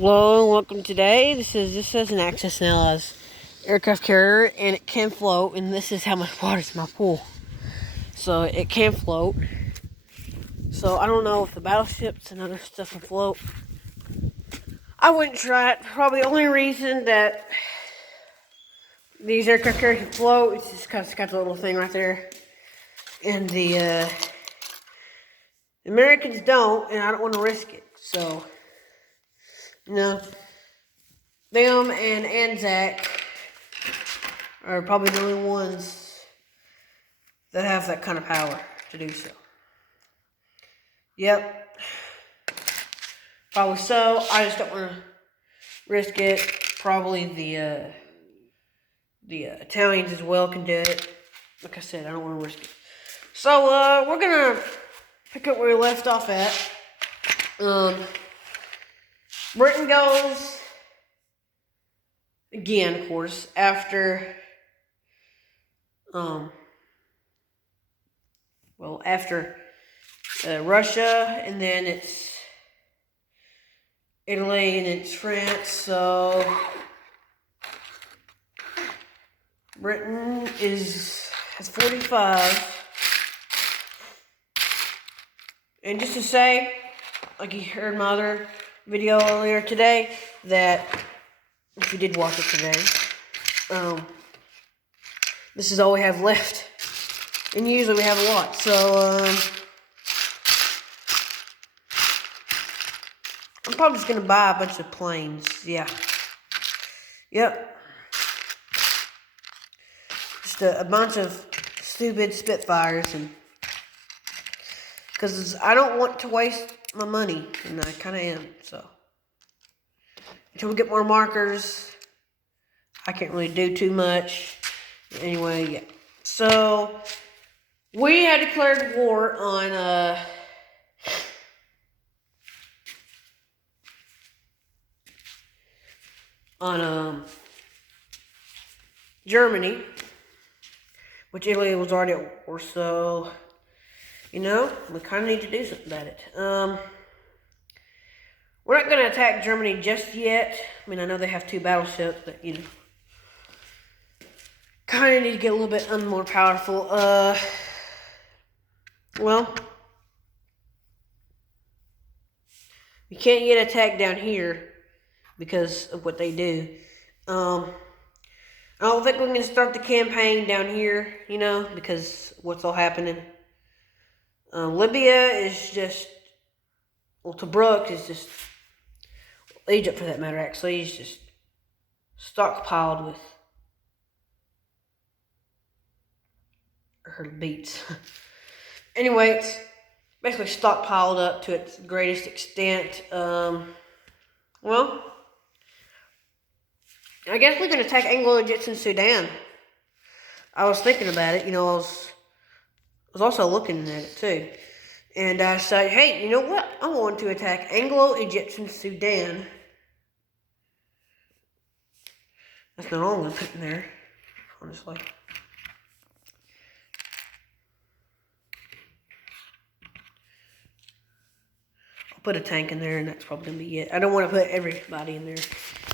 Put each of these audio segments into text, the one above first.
Hello and welcome today. This says an access now as aircraft carrier, and it can float, and this is how much water's in my pool. So it can float. So I don't know if the battleships and other stuff can float. I wouldn't try it. Probably the only reason that these aircraft carriers can float is just because it's got the little thing right there. And the Americans don't, and I don't want to risk it. So, them and ANZAC are probably the only ones that have that kind of power to do so. Yep. Probably so. I just don't want to risk it. Probably the Italians as well can do it. Like I said, I don't want to risk it. So we're gonna pick up where we left off at. Britain goes again, of course, after Russia, and then it's Italy, and it's France. So Britain has 45. And just to say, like you heard in my other video earlier today, that if you did watch it today, this is all we have left. And usually we have a lot. So, I'm probably just going to buy a bunch of planes. Yeah. Yep. Just a bunch of stupid Spitfires. And because I don't want to waste my money. And I kind of am. So, until we get more markers, I can't really do too much. Anyway, yeah. So, we had declared war on Germany, which Italy was already at war. So, we kind of need to do something about it. We're not going to attack Germany just yet. I mean, I know they have 2 battleships, but kind of need to get a little bit more powerful. Well, we can't get attacked down here because of what they do. I don't think we're going to start the campaign down here, because what's all happening. Libya is just, Tobruk is just, Egypt for that matter, actually, is just stockpiled with her beats. Anyway, it's basically stockpiled up to its greatest extent. Well, I guess we can attack Anglo-Egyptian Sudan. I was thinking about it, I was also looking at it too. And I said, hey, you know what? I want to attack Anglo-Egyptian Sudan. That's not all I'm going to put in there, honestly. I'll put a tank in there, and that's probably going to be it. I don't want to put everybody in there.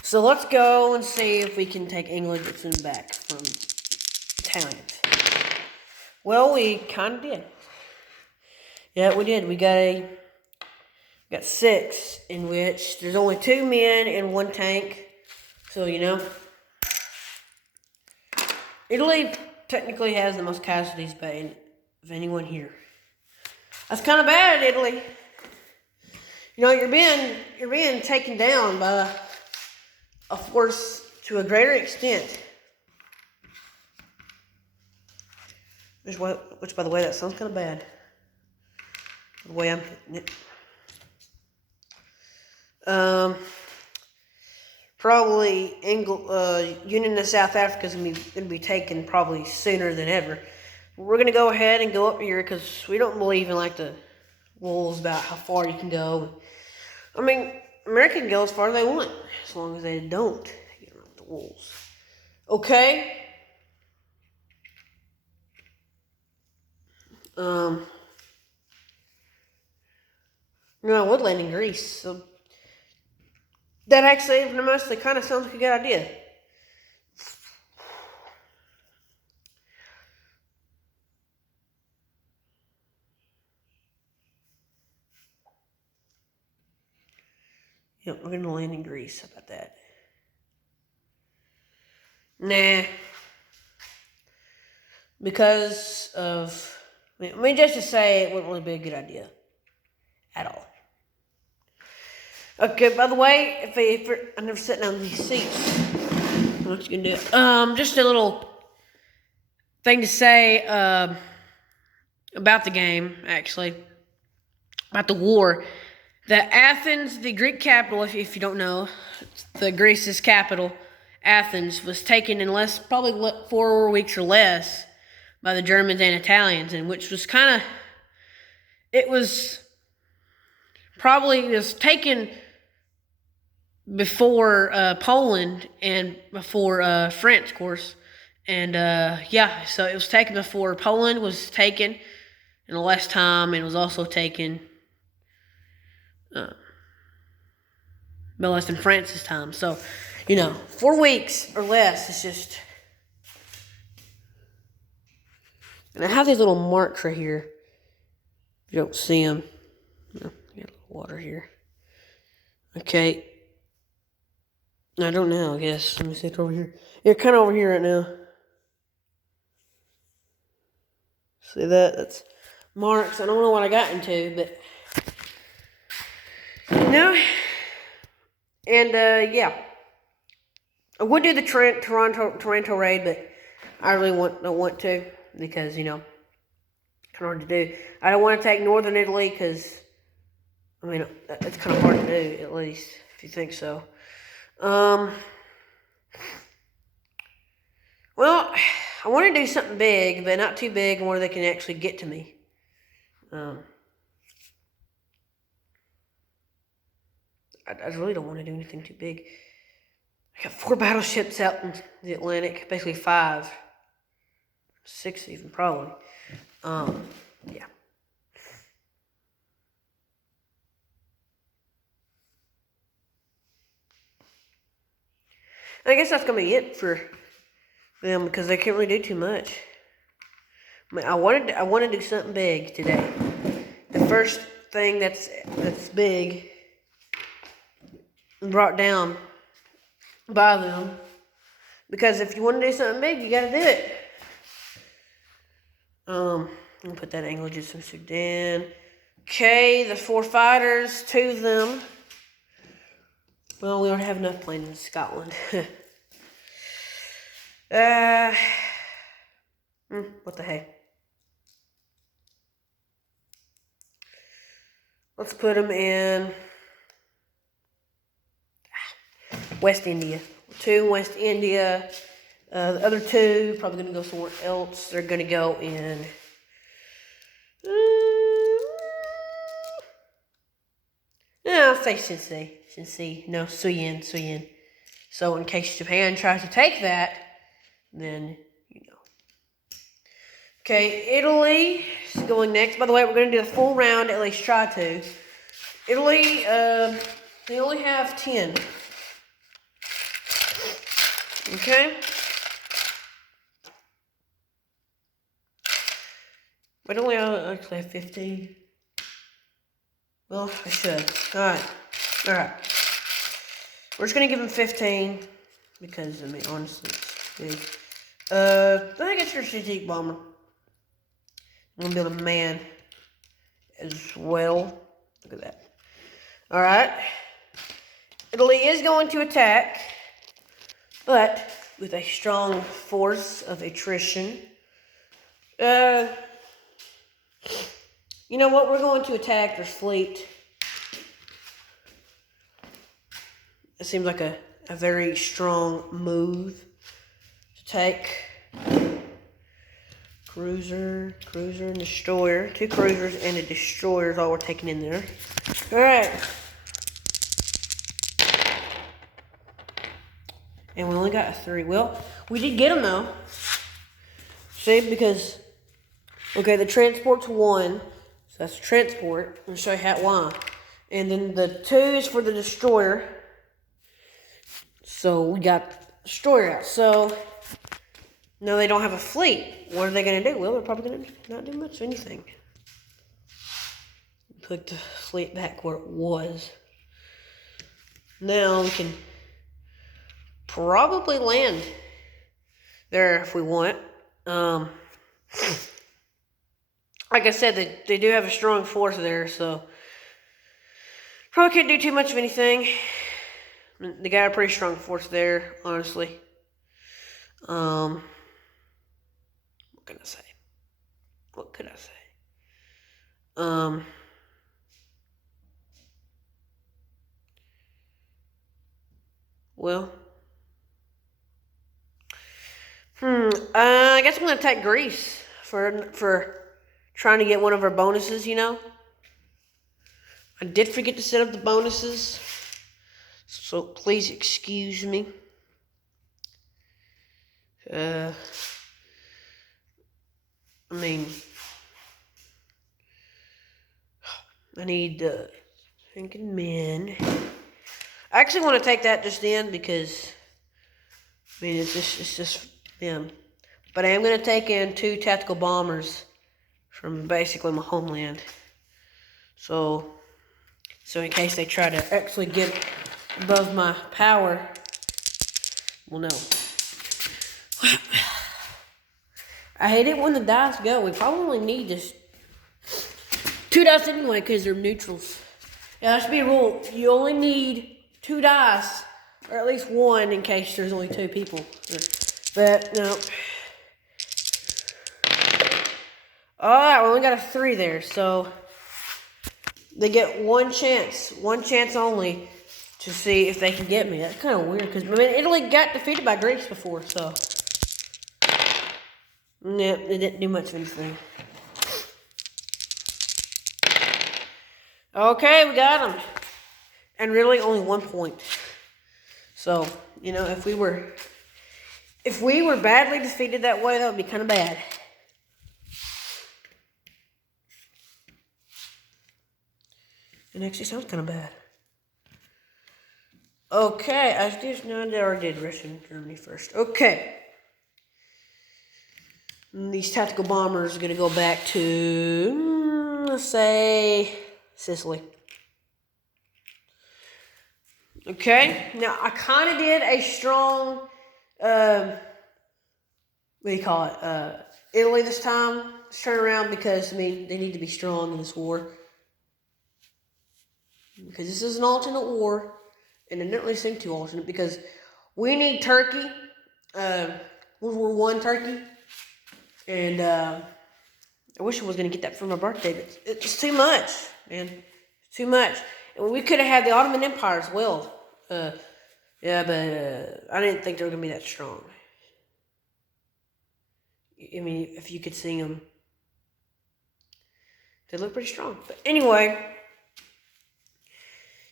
So let's go and see if we can take Anglo-Egyptian back from Italians. Well, we kind of did. Yeah, we did. We got 6, in which there's only 2 men and 1 tank. So, Italy technically has the most casualties of anyone here. That's kind of bad, Italy. You're being taken down by a force to a greater extent. Which, by the way, that sounds kind of bad. The way I'm hitting it. Probably Union of South Africa is going to be taken probably sooner than ever. We're going to go ahead and go up here because we don't believe in the rules about how far you can go. I mean, America can go as far as they want, as long as they don't get around the rules. Okay? I would land in Greece. So That actually, honestly, kind of sounds like a good idea. Yep, we're going to land in Greece. How about that? Nah. Because of, I mean, just to say, it wouldn't really be a good idea. At all. Okay, by the way, if I'm never sitting on these seats. What you gonna do? Just a little thing to say, about the game, actually. About the war. That Athens, the Greek capital, if you don't know, the Greece's capital, Athens, was taken in probably 4 weeks or less by the Germans and Italians, and which was it was taken before Poland and before France, of course. And yeah, so it was taken before Poland was taken in the last time, and it was also taken no less than France's time. So, 4 weeks or less is just. And I have these little marks right here. You don't see them. No, I got a little water here. Okay. I don't know, I guess. Let me see it over here. Yeah, kind of over here right now. See that? That's marks. I don't know what I got into, but. And, yeah. I would do the Toronto raid, but I really don't want to because, kind of hard to do. I don't want to take Northern Italy because, I mean, it's kind of hard to do, at least, if you think so. Well, I want to do something big, but not too big where they can actually get to me. I really don't want to do anything too big. I got 4 battleships out in the Atlantic, basically 5. 6 even, probably. Yeah. I guess that's going to be it for them because they can't really do too much. I mean, I want to do something big today. The first thing that's big brought down by them, because if you want to do something big, you got to do it. I'm gonna put that angle just in Sudan. Okay, the 4 fighters, 2 of them. Well, we already have enough planes in Scotland. What the heck? Let's put them in West India. 2 in West India. The other 2 probably going to go somewhere else. They're going to go in. No, I'll say Shensi. No, Suyin. So in case Japan tries to take that, then Okay, Italy is going next. By the way, we're going to do a full round, at least try to. Italy, they only have 10. Okay? We don't actually have 15. Well, I should. Alright. We're just going to give them 15. Because, I mean, honestly, it's big. I think it's your strategic bomber. I'm going to build a man as well. Look at that. Alright. Italy is going to attack, but with a strong force of attrition. You know what? We're going to attack their fleet. It seems like a very strong move to take. Cruiser, and destroyer. 2 cruisers and a destroyer is all we're taking in there. Alright. And we only got 3. Well, we did get them though. See, because, okay, the transport's 1. So that's transport. I'm going to show you why. And then the 2 is for the destroyer. So we got the destroyer out. So now they don't have a fleet. What are they going to do? Well, they're probably going to not do much of anything. Put the fleet back where it was. Now we can probably land there if we want. Like I said, they do have a strong force there, so probably can't do too much of anything. They got a pretty strong force there, honestly. What can I say? What could I say? Well, I guess I'm gonna attack Greece for trying to get one of our bonuses. You know, I did forget to set up the bonuses, so please excuse me. I mean, I need thinking men. I actually want to take that just in because, I mean, it's just them. But I am going to take in 2 tactical bombers from basically my homeland. So in case they try to actually get above my power, well, no. I hate it when the dice go. We probably only need just 2 dice anyway because they're neutrals. Yeah, that should be a rule. You only need 2 dice, or at least 1 in case there's only 2 people. But, no. Alright, we only got a 3 there, so they get 1 chance only to see if they can get me. That's kind of weird, because, I mean, Italy got defeated by Greece before, so. Yeah, they didn't do much of anything. Okay, we got them. And really only 1 point. So, you know, if we were badly defeated that way, that would be kind of bad. It actually sounds kind of bad. Okay, I already did Russia and Germany first. Okay. And these tactical bombers are going to go back to, let's say, Sicily. Okay, now I kind of did a strong, what do you call it, Italy this time. Let's turn around because, I mean, they need to be strong in this war. Because this is an alternate war, and it didn't really seem too alternate because we need Turkey, World War I Turkey, and I wish I was going to get that for my birthday, but it's too much, man. It's too much. And we could have had the Ottoman Empire as well. Yeah, but I didn't think they were going to be that strong. I mean, if you could see them, they look pretty strong. But anyway,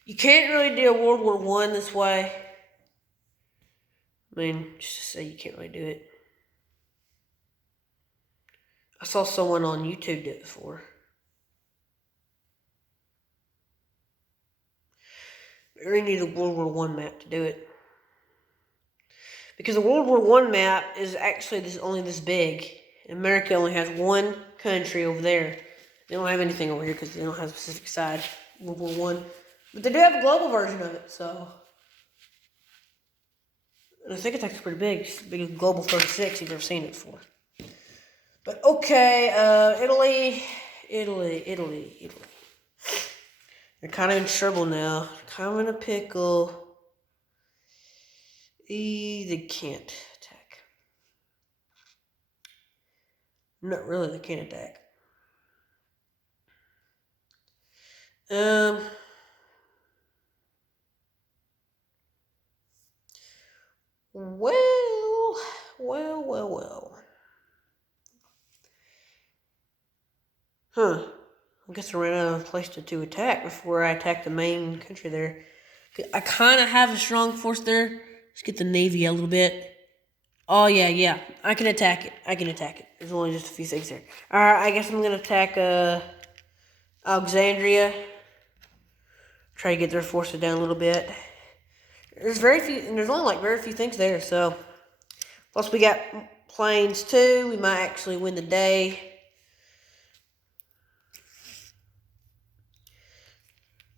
you can't really do a World War I this way. I mean, just to say you can't really do it. I saw someone on YouTube do it before. We really need a World War I map to do it. Because the World War I map is actually only this big. America only has 1 country over there. They don't have anything over here because they don't have a specific side. World War I. But they do have a global version of it, so. And I think it's actually pretty big. It's as big as Global 36 if you've ever seen it before. But okay, Italy. They're kind of in trouble now. Kind of in a pickle. They can't attack. Not really, they can't attack. Well. Huh. I guess I ran out of a place to attack before I attacked the main country there. I kind of have a strong force there. Let's get the Navy a little bit. Oh, yeah. I can attack it. There's only just a few things there. Alright, I guess I'm going to attack Alexandria. Try to get their forces down a little bit. There's very few, and there's only like very few things there. So, plus we got planes too. We might actually win the day.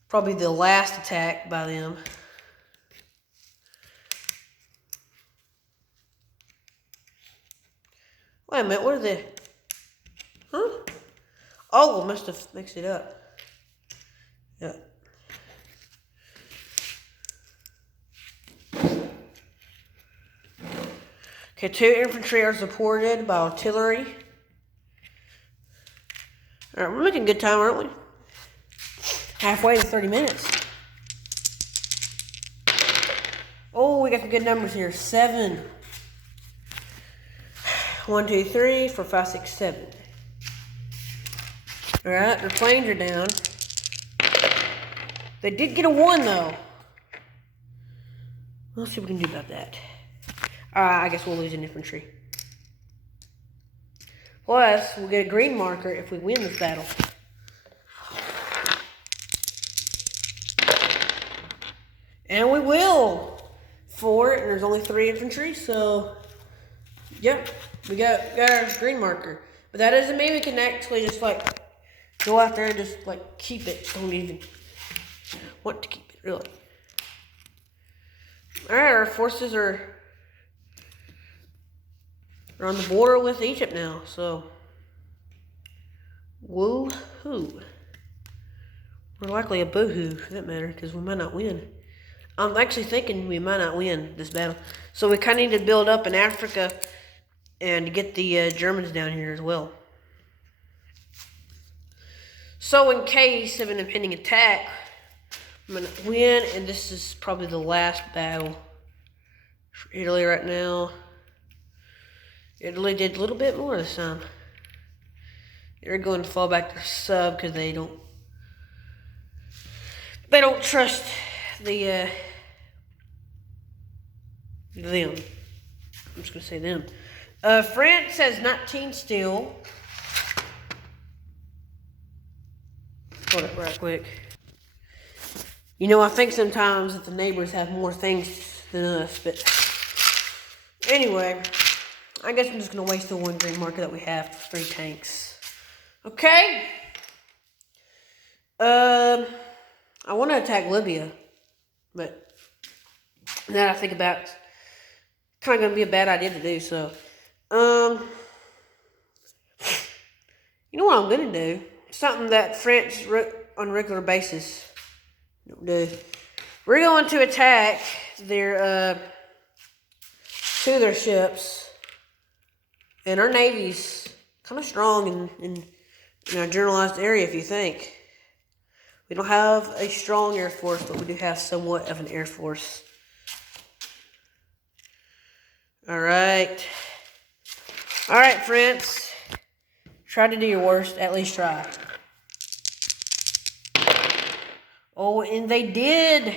Probably the last attack by them. Wait a minute, what are they? Huh? Oh, we must have mixed it up. Yeah. Okay, 2 infantry are supported by artillery. Alright, we're making good time, aren't we? Halfway to 30 minutes. Oh, we got the good numbers here. 7. 1, 2, 3, 4, 5, 6, 7. Alright, their planes are down. They did get a 1 though. Let's see what we can do about that. I guess we'll lose an infantry. Plus, we'll get a green marker if we win this battle. And we will. 4, and there's only 3 infantry, so yep, we got our green marker. But that doesn't mean we can actually just like go out there and just like keep it. Don't even want to keep it, really. Alright, our forces are on the border with Egypt now, so woo-hoo. We're likely a boo-hoo for that matter, because we might not win. I'm actually thinking we might not win this battle. So we kind of need to build up in Africa and get the Germans down here as well. So in case of an impending attack, I'm going to win, and this is probably the last battle for Italy right now. Italy did a little bit more this time. They're going to fall back to sub because they don't trust them. I'm just going to say them. France has 19 still. Hold it right quick. You know, I think sometimes that the neighbors have more things than us, but anyway, I guess I'm just going to waste the 1 green marker that we have for 3 tanks. Okay. I want to attack Libya, but now that I think about it, it's kind of going to be a bad idea to do, so. You know what I'm going to do? Something that France on a regular basis don't do. We're going to attack their, 2 of their ships. And our Navy's kind of strong in our generalized area, if you think. We don't have a strong Air Force, but we do have somewhat of an Air Force. Alright. Alright, France. Try to do your worst. At least try. Oh, and they did.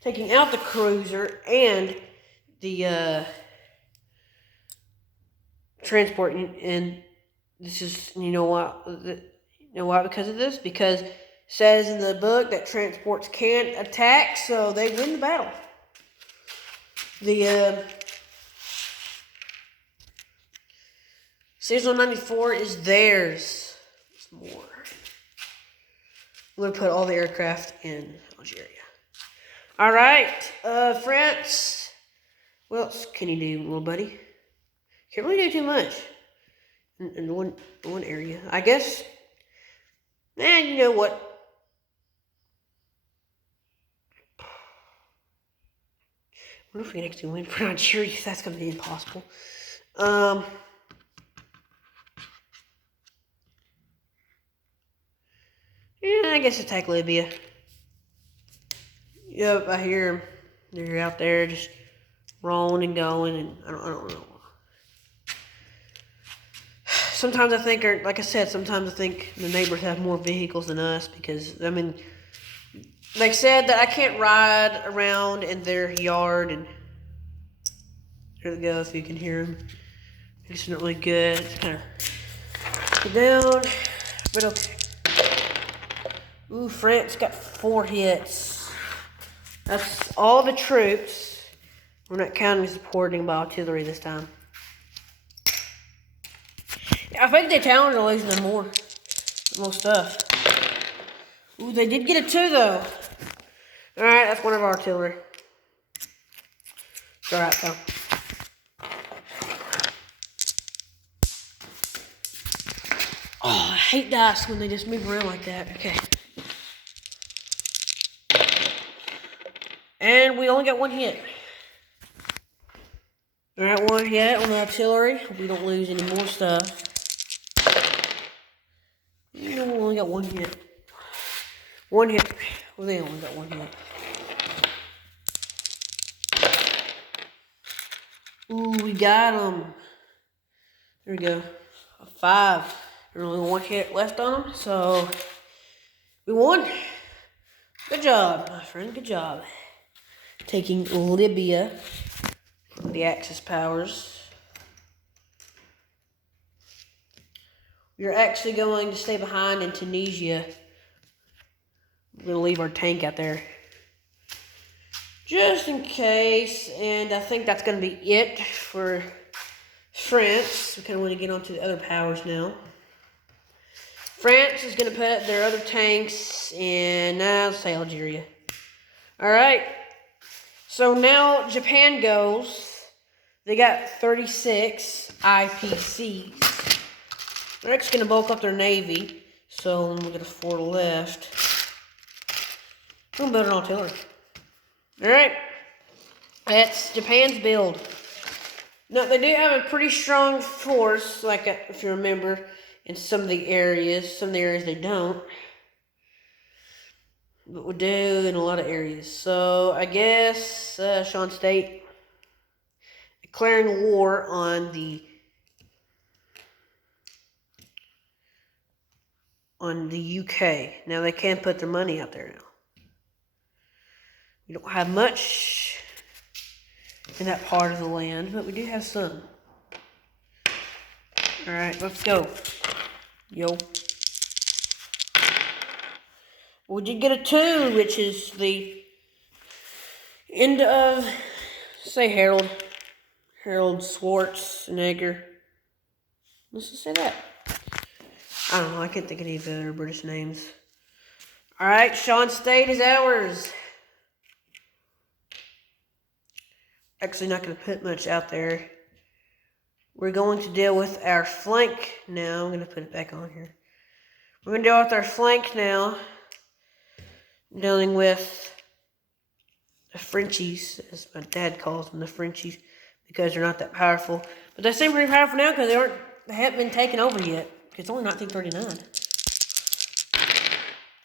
Taking out the cruiser and the transport, and this is, you know why because of this? Because it says in the book that transports can't attack, so they win the battle. The C-194 is theirs. It's more. I'm going to put all the aircraft in Algeria. Alright, France. What else can you do, little buddy? Can't really do too much in one area. I guess, you know what? I wonder if we can actually win for Nigeria. That's going to be impossible. Yeah, I guess attack Libya. Yep, I hear them. They're out there just rolling and going, and I don't know. Sometimes I think, or like I said, sometimes I think the neighbors have more vehicles than us because, I mean, they said that I can't ride around in their yard, and there they go, if you can hear them. It's not really good. It's kind of down, but okay. Ooh, France got 4 hits. That's all the troops. We're not counting supporting by artillery this time. I think the Italians are losing more stuff. Ooh, they did get a 2 though. Alright, that's one of our artillery. It's alright though. Oh, I hate dice when they just move around like that. Okay. And we only got 1 hit. Alright, 1 hit on the artillery. Hope we don't lose any more stuff. You know, we only got 1 hit. 1 hit. Well, they only got 1 hit. Ooh, we got them. There we go. A 5. There's only 1 hit left on them, so we won. Good job, my friend. Good job. Taking Libya from the Axis powers. We're actually going to stay behind in Tunisia. We're going to leave our tank out there just in case, and I think that's going to be it for France. We kind of want to get on to the other powers now. France is going to put their other tanks in, let's say Algeria. Alright, so now Japan goes. They got 36 IPCs. They're actually going to bulk up their navy, so we got a 4 left. I'm building artillery. Alright, that's Japan's build. Now, they do have a pretty strong force, like if you remember, in some of the areas. Some of the areas they don't. But we do in a lot of areas. So, I guess, Sean State declaring war on the UK. Now, they can put their money out there now. We don't have much in that part of the land, but we do have some. Alright, let's go. Yo. We did get a 2, which is the end of, say, Harold Schwarzenegger. Let's just say that. I don't know, I can't think of any of the other British names. Alright, Sean State is ours. Actually not going to put much out there. We're going to deal with our flank now. I'm going to put it back on here. We're going to deal with our flank now. Dealing with the Frenchies, as my dad calls them, the Frenchies, because they're not that powerful. But they seem pretty powerful now because they haven't been taken over yet. It's only 1939.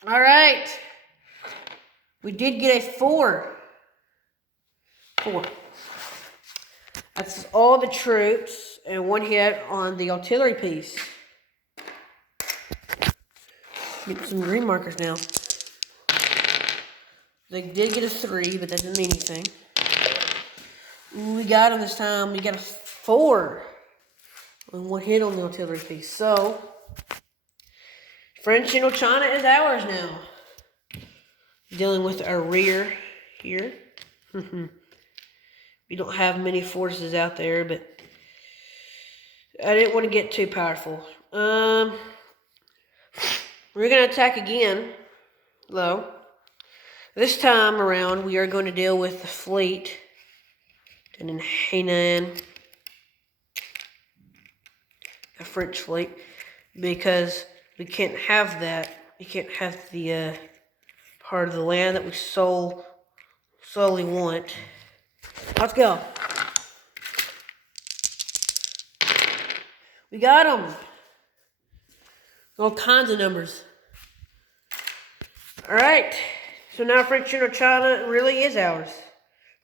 All right. We did get a 4. 4. That's all the troops and 1 hit on the artillery piece. Get some green markers now. They did get a 3, but that didn't mean anything. Ooh, we got them this time. We got a 4. And 1 hit on the artillery piece. So, French Indochina is ours now. Dealing with our rear here. We don't have many forces out there, but I didn't want to get too powerful. We're going to attack again, though. This time around, we are going to deal with the fleet. And in Hainan, a French fleet, because we can't have that. We can't have the part of the land that we solely want. Let's go. We got them. All kinds of numbers. Alright. So now French Indochina really is ours.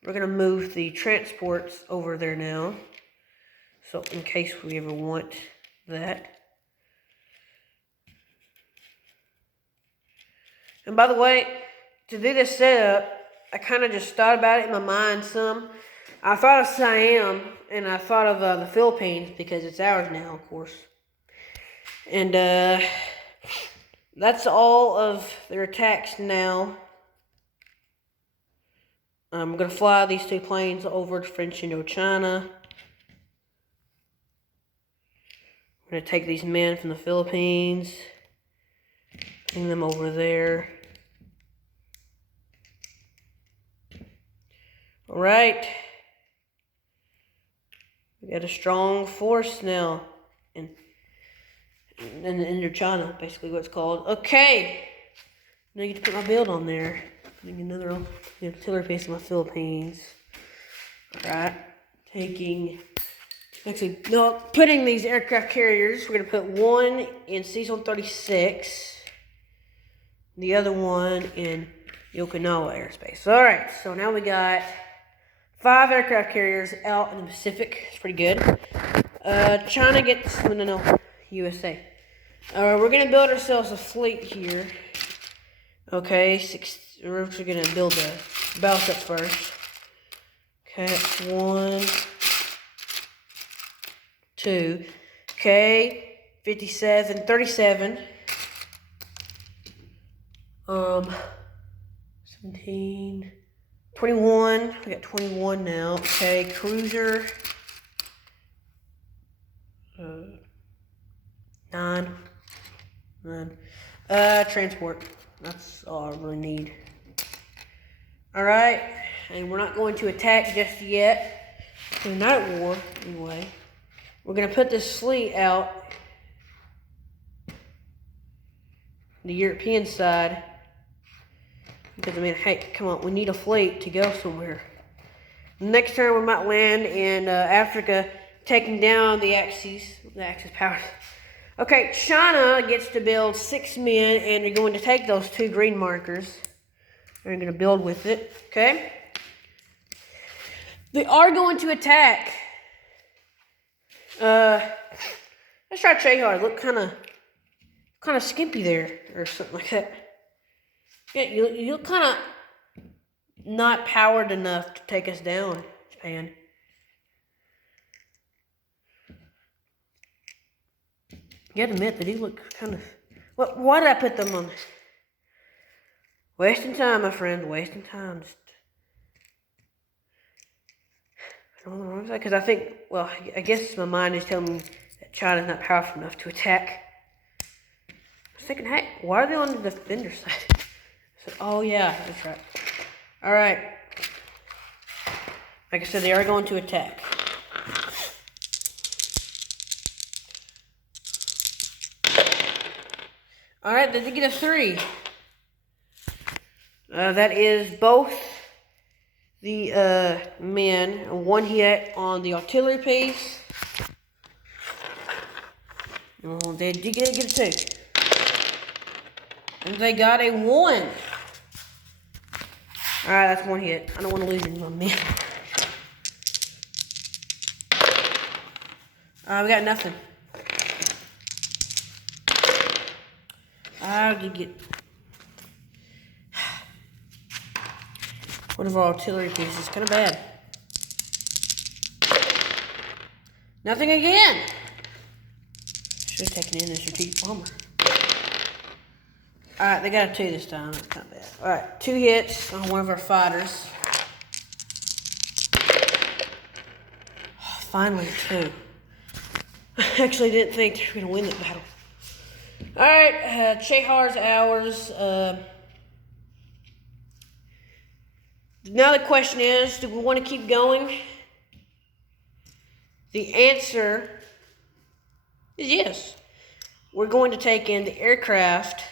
We're going to move the transports over there now. So in case we ever want that. And by the way, to do this setup, I kind of just thought about it in my mind some. I thought of Siam, and I thought of the Philippines, because it's ours now, of course. And that's all of their attacks now. I'm going to fly these 2 planes over to French Indochina. We're going to take these men from the Philippines, bring them over there. All right. We got a strong force now in Indochina, basically what it's called. Okay. Now I get to put my build on there. Putting another artillery base in my Philippines. Alright. Putting these aircraft carriers. We're going to put one in Cecil 36. The other one in Okinawa airspace. Alright, so now we got 5 aircraft carriers out in the Pacific. It's pretty good. China gets, no, USA. We're going to build ourselves a fleet here. Okay, we're actually going to build the battleships first. Okay, 1, 2. Okay, 57, 37. 17, 21. We got 21 now. Okay, cruiser. 9. Transport. That's all I really need. Alright, and we're not going to attack just yet. We're not at war, anyway. We're going to put this fleet out the European side. Because, I mean, hey, come on, we need a fleet to go somewhere. Next turn, we might land in Africa, taking down the Axis powers. Okay, China gets to build 6 men, and they're going to take those 2 green markers. They're going to build with it, okay? They are going to attack. Let's try Chehar. Look kind of skimpy there, or something like that. Yeah, you look kind of not powered enough to take us down, Japan. You gotta admit that he looked kind of... Well, why did I put them on? Wasting time, my friend. Wasting time. I don't know what I'm saying. Because I think... Well, I guess my mind is telling me that China's not powerful enough to attack. I was thinking, hey, why are they on the defender side? I said, oh, yeah, that's right. Alright. Like I said, they are going to attack. Alright, they did get a 3. That is both the men. 1 hit on the artillery piece. Oh, they did get a 2. And they got a 1. Alright, that's 1 hit. I don't want to lose any of my men. We got nothing. I did get one of our artillery pieces. Kind of bad. Nothing again. Should have taken in a strategic bomber. Alright, they got a 2 this time. That's not bad. Alright, 2 hits on one of our fighters. Finally, 2. I actually didn't think they were going to win that battle. Alright, Chehar's ours. Now the question is, do we want to keep going? The answer is yes. We're going to take in the aircraft.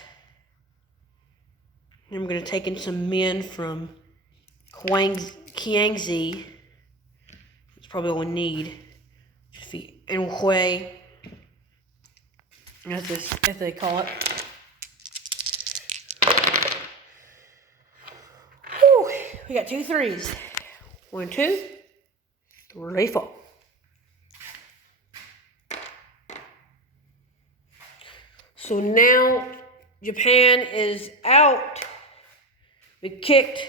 And we're going to take in some men from Kiangzi. That's probably all we need. And Hui, as they call it. Whew, we got 2 3s. 1, 2, 3, 4. So now Japan is out. We kicked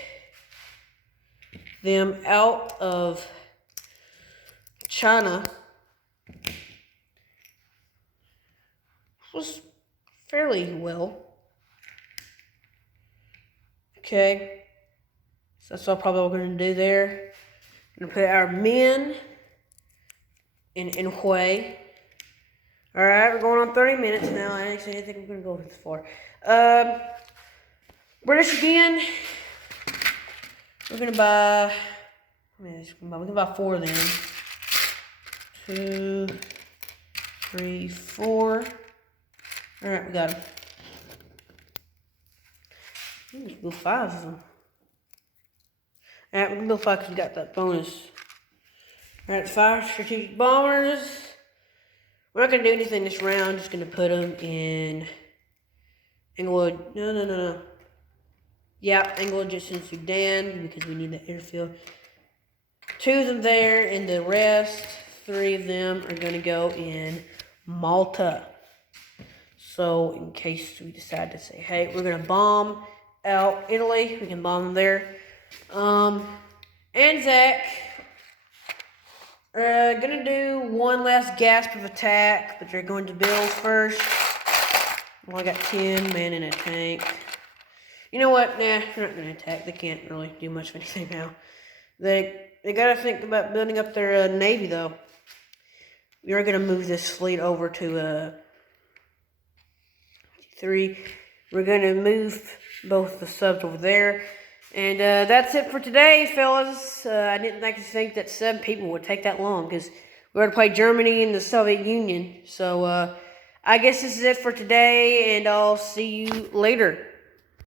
them out of China. Was fairly well. Okay. So that's probably what we're going to do there. We're going to put our men in Hue. Alright, we're going on 30 minutes now. I actually think we're going to go this far. British again. We're going to buy... we can buy 4 of them. 2, 3, 4. Alright, we got them. Let's build 5 of them. Alright, we can build 5 because we got that bonus. Alright, 5 strategic bombers. We're not going to do anything this round. Just going to put them in Englewood. No. Yeah, Englewood just in Sudan because we need the airfield. 2 of them there, and the rest, 3 of them are going to go in Malta. So, in case we decide to say, hey, we're going to bomb out Italy, we can bomb them there. ANZAC, going to do one last gasp of attack, but they're going to build first. Well, I got 10 men in a tank. You know what? Nah, they're not going to attack. They can't really do much of anything now. They got to think about building up their navy, though. We are going to move this fleet over to 3. We're going to move both the subs over there. And that's it for today, fellas. I didn't think that 7 people would take that long because we're going to play Germany and the Soviet Union. So I guess this is it for today, and I'll see you later.